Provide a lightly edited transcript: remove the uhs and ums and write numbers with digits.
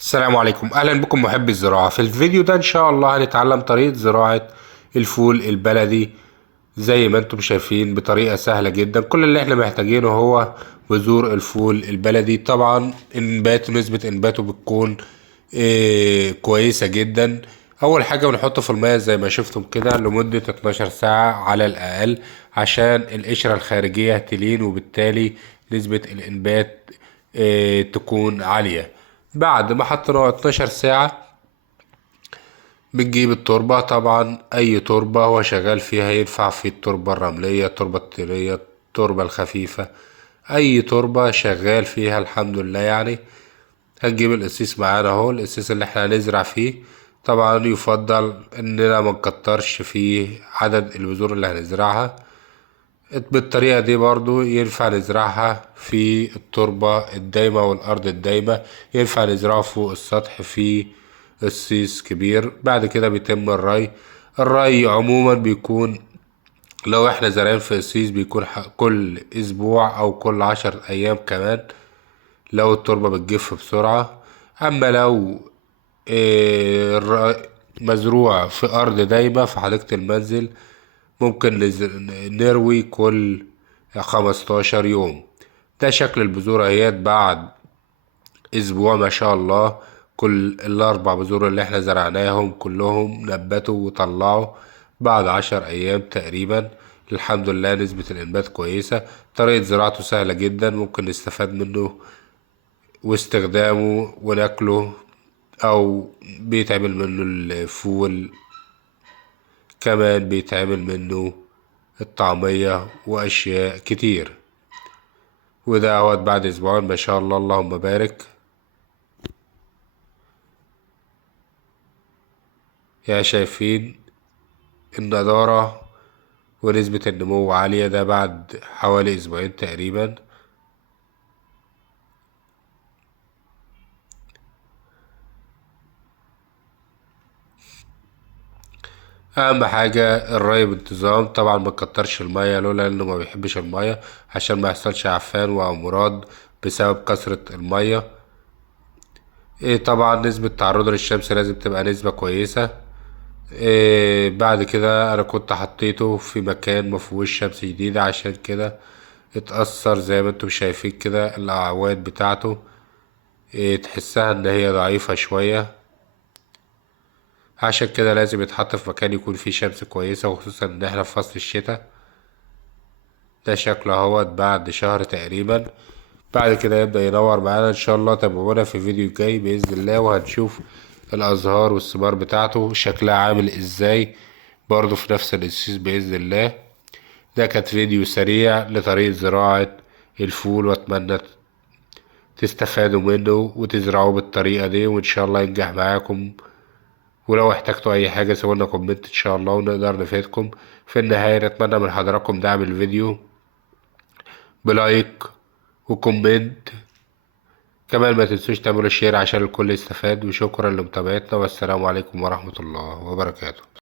السلام عليكم، اهلا بكم محبي الزراعة. في الفيديو ده ان شاء الله هنتعلم طريقة زراعة الفول البلدي زي ما انتم شايفين بطريقة سهلة جدا. كل اللي احنا محتاجينه هو بذور الفول البلدي. طبعا نسبة انباته بتكون كويسة جدا. اول حاجة بنحطه في المية زي ما شفتم كده لمدة 12 ساعة على الاقل عشان القشرة الخارجية تلين، وبالتالي نسبة الانبات تكون عالية. بعد ما حطيناه 12 ساعة بتجيب التربة. طبعا أي تربة هو شغال فيها ينفع، في التربة الرملية، التربة الطينية، التربة الخفيفة، أي تربة شغال فيها الحمد لله يعني. هنجيب القصيص معانا اهو، القصيص اللي احنا هنزرع فيه. طبعا يفضل اننا ما نكترش فيه عدد البذور اللي هنزرعها. بالطريقة دي برضو ينفع نزرعها في التربة الدايمة والأرض الدايمة، ينفع نزرعه فوق السطح في السيس كبير. بعد كده بيتم الري عموما بيكون، لو احنا زارعين في السيس بيكون كل أسبوع أو كل 10 أيام كمان لو التربة بتجف بسرعة. أما لو مزروع في أرض دايمة في حديقة المنزل ممكن نروي كل 15 يوم. ده شكل البذور اهيت بعد اسبوع ما شاء الله. كل الاربع بذور اللي احنا زرعناهم كلهم نبتوا وطلعوا بعد 10 ايام تقريبا. الحمد لله نسبة الانبات كويسة. طريقة زراعته سهلة جدا، ممكن نستفاد منه واستخدامه وناكله، او بيتعمل منه الفول، كمان بيتعمل منه الطعمية وأشياء كتير. وده اهوت بعد أسبوعين ما شاء الله اللهم بارك. يا شايفين النضارة ونسبة النمو عالية، ده بعد حوالي أسبوعين تقريبا. أهم حاجة الري بانتظام. طبعا ما نكترش المية لولا إنه ما بيحبش المية، عشان ما يحصلش عفان وأمراض بسبب كثرة المية. طبعا نسبة تعرضه للشمس لازم تبقى نسبة كويسة. بعد كده انا كنت حطيته في مكان مفيهوش شمس جديدة، عشان كده اتأثر زي ما انتم شايفين كده. الاعواد بتاعته تحسها ان هي ضعيفة شوية، عشان كده لازم يتحط في مكان يكون فيه شمس كويسة، وخصوصا ان احنا في فصل الشتاء. ده شكله اهوت بعد شهر تقريبا. بعد كده يبدأ ينور معانا ان شاء الله. تابعونا في فيديو جاي بإذن الله، وهنشوف الازهار والثمار بتاعته شكلها عامل ازاي برضه في نفس القصيص بإذن الله. ده كانت فيديو سريع لطريقة زراعة الفول، واتمنى تستفادوا منه وتزرعوه بالطريقة دي، وان شاء الله ينجح معاكم. ولو احتجتوا اي حاجة سيبولنا كومنت ان شاء الله ونقدر نفيدكم. في النهاية نتمنى من حضراتكم دعم الفيديو بلايك وكومنت. كمان ما تنسوش تعملوا شير عشان الكل يستفاد. وشكرا لمتابعتنا، والسلام عليكم ورحمة الله وبركاته.